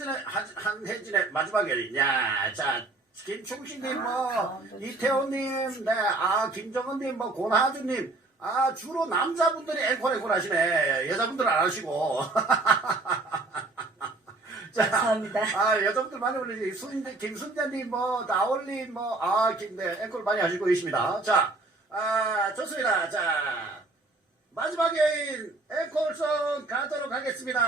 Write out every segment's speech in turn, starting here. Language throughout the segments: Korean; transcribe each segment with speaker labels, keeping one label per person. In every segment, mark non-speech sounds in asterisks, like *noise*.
Speaker 1: 한혜진의 한- 한혜진의 마지막에 야자 김충식님 뭐 이태원님 네아 김정은님 뭐 고나주님 아 주로 남자분들이 앵콜 앵콜 하시네. 여자분들 안 하시고. *laughs* 자,
Speaker 2: 감사합니다.
Speaker 1: 아 여자분들 많이 올리지. 순 김순자님 뭐 나올님 뭐아 네, 앵콜 많이 하시고 계십니다. 자 아 좋습니다. 자 마지막에 앵콜송 가도록 하겠습니다.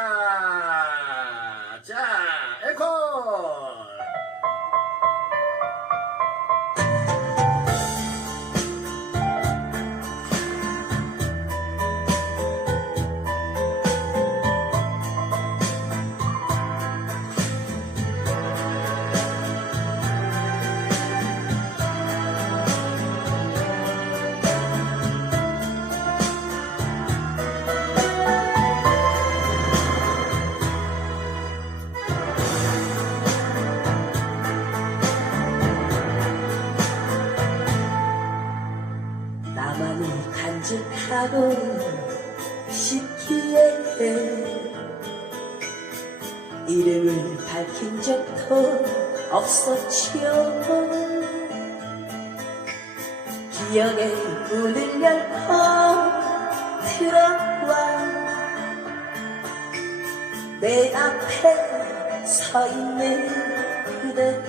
Speaker 2: 간직하고 싶기에 이름을 밝힌 적도 없었지요. 기억에 문을 열고 들어와. 내 앞에 서 있는 그대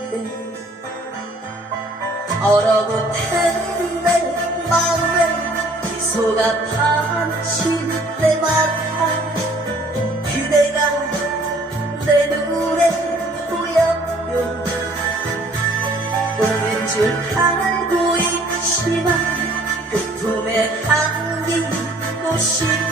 Speaker 2: 얼어붙은 내 마음에 미소가 반칠 때마다 그대가 내 눈에 보여요 오는 줄 알고 있지만 그 품에 안기고 싶어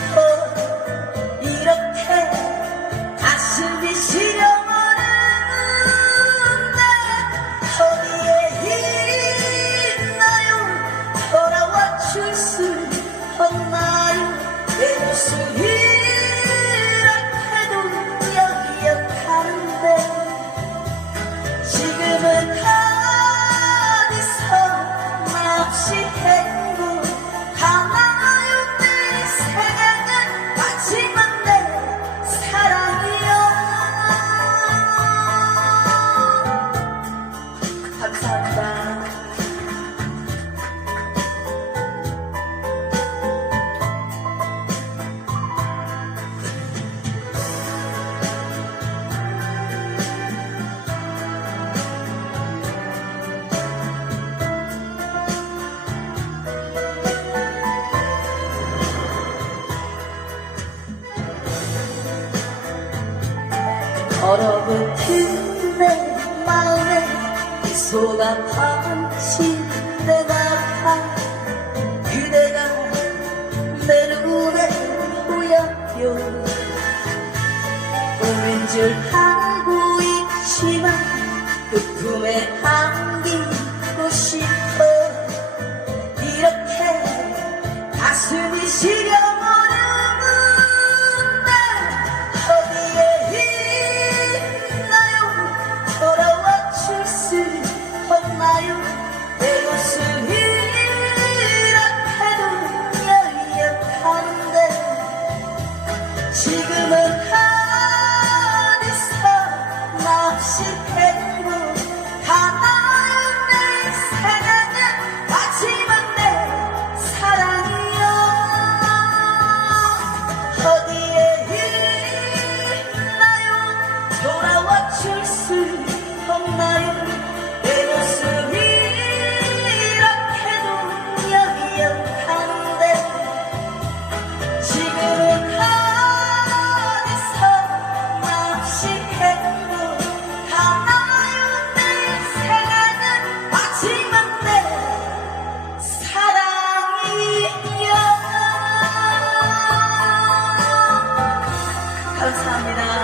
Speaker 2: 얼어붙은 내 마음에 미소가 반칠 때마다. 그대가 내 눈에 보여요. 오는 줄 알고 있지만 그 품에 안 지금은 감사합니다